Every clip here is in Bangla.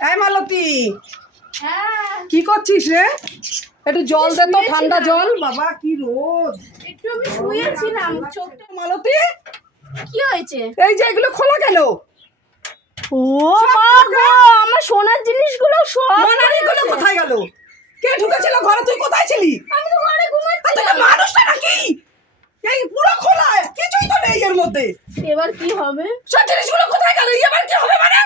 এই মালতী হ্যাঁ। কি করছিস রে? একটু জল দে তো ঠান্ডা জল। বাবা কি রোদ। একটু আমি শুয়েছিলাম মালতী কি হয়েছে? এই যে এগুলো খোলা গেল ও মা গো আমার সোনার জিনিসগুলো সব মানারিগুলো কোথায় গেল? কে ঢুকেছিল ঘরে? তুই কোথায় ছিলি? আমি তো ঘরে মানুষটা নাকি? এই পুরো খোলা কিছুই তো নেই এর মধ্যে। এবার কি হবে? সব জিনিসগুলো কোথায় গেল? এবার কি হবে মানে?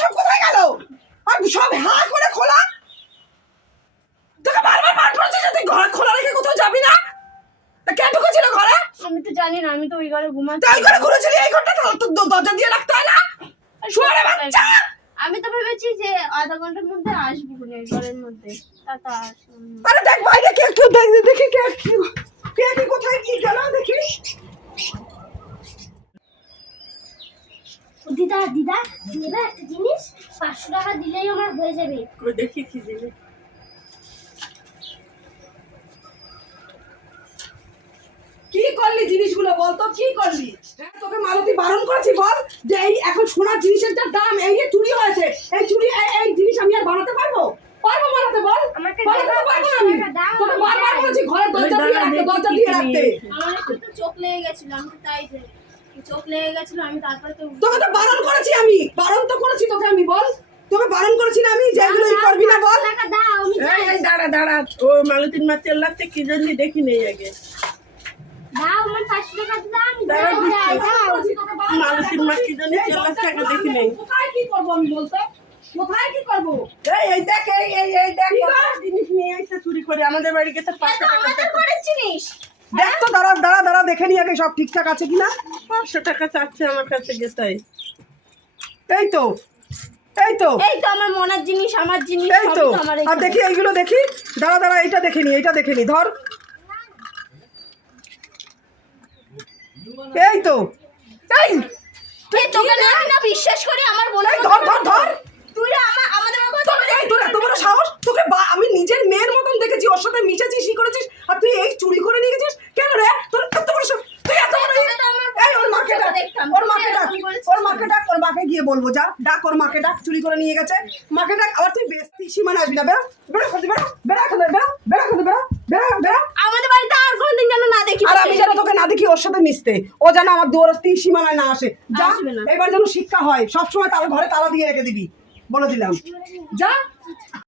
সব কোথায় গেল? আর সব হা করে খোলা? তোকে বারবার বারণ করছি যে তুই ঘর খোলা রেখে কোথাও যাবি না? তা কে ঢুকেছিল ঘরে? আমি তো জানি না আমি তো ওই ঘরে ঘুমাচ্ছি। তাই করে ঘুরেছিলি এই ঘরটা? তাহলে তো দরজা দিয়ে রাখতে হয় না। শুয়ারে বাচ্চা! আমি তো ভেবেছি যে আধা ঘণ্টার মধ্যে আসব এই ঘরের মধ্যে। তা তো আরে দেখ বাইরে কে একটু দেখ দেখি কে কে কি কোথায় কি গেল দেখি। দিদা দিদা দিদা একটা জিনিস পাঁচশো টাকা দিলেই আমার হয়ে যাবে। দেখি কি দিলে কি করলি জিনিসগুলো বল তো কি করলি? হ্যাঁ তোকে মালতী বারণ করেছি বল যে এই এখন সোনার জিনিসের যা দাম এই যে চুরি হয়েছে এই চুরি এই- জিনিস আমি আর বানাতে পারব? পারব বানাতে বল? আমাকে বানাতে পারব আমি? তোকে বারবার বলেছি ঘরের দরজা দিয়ে রাখতে দরজা দিয়ে রাখতে। আমার একটু চোখ লেগে গেছিল আমি তাই যে- চোখ লেগে গেছিল আমি তারপরে তো তোকে তো বারণ করেছি আমি বারণ তো করেছি তোকে আমি বল। তোকে বারণ করেছি না আমি করবি না বল। দাঁড়া দাঁড়া ও মা কি জন্য দেখি নেই আগে। জন্য দেখি নেই। কোথায় কি করব আমি বলতো? কোথায় কি করব? এই এই দেখ এই এই এই দেখ জিনিস নিয়ে এসে চুরি করে আমাদের বাড়ি গেছে পাঁচশো টাকা জিনিস। দেখ তো দাঁড়া দাঁড়া দাঁড়া দেখে নি আগে সব ঠিকঠাক আছে কিনা। পাঁচশো টাকা চাচ্ছে আমার কাছে এই তো এই তো। এই তো আমার মনার জিনিস আমার জিনিস এই তো। তো আর দেখি এইগুলো দেখি। দাঁড়া দাঁড়া এইটা দেখে নি এইটা দেখে নি ধর। এই তো এই তুই তোকে না না বিশ্বাস করি আমার বলে ধর ধর ধর। তুই আমার আমাদের তোর এই তোর এত বড় সাহস? তোকে আমি নিজের মেয়ের মতন দেখেছি ওর সাথে মিশেছিস ই করেছিস আর তুই এই চুরি করে নিয়ে গেছিস? কেন রে? তোর এত বড় তুই এত বড় এই ওর মাকে ডাক ওর মাকে ডাক ওর মাকে ডাক ওর মাকে গিয়ে বলব যা ডাক ওর মাকে ডাক চুরি করে নিয়ে গেছে। মাকে ডাক আবার তুই বেস্তি সীমানা আসবি না বেরো বেরো বেরো বেরো বেরো বেরো আমাদের বাড়িতে আর কোনোদিন যেন না দেখি আর আমি যেন তোকে না দেখি ওর সাথে মিশতে। ও যেন আমার দূরস্থ সীমানায় না আসে। যা এবার যেন শিক্ষা হয় সবসময় তার ঘরে তালা দিয়ে রেখে দিবি। বলে দিলাম। যা।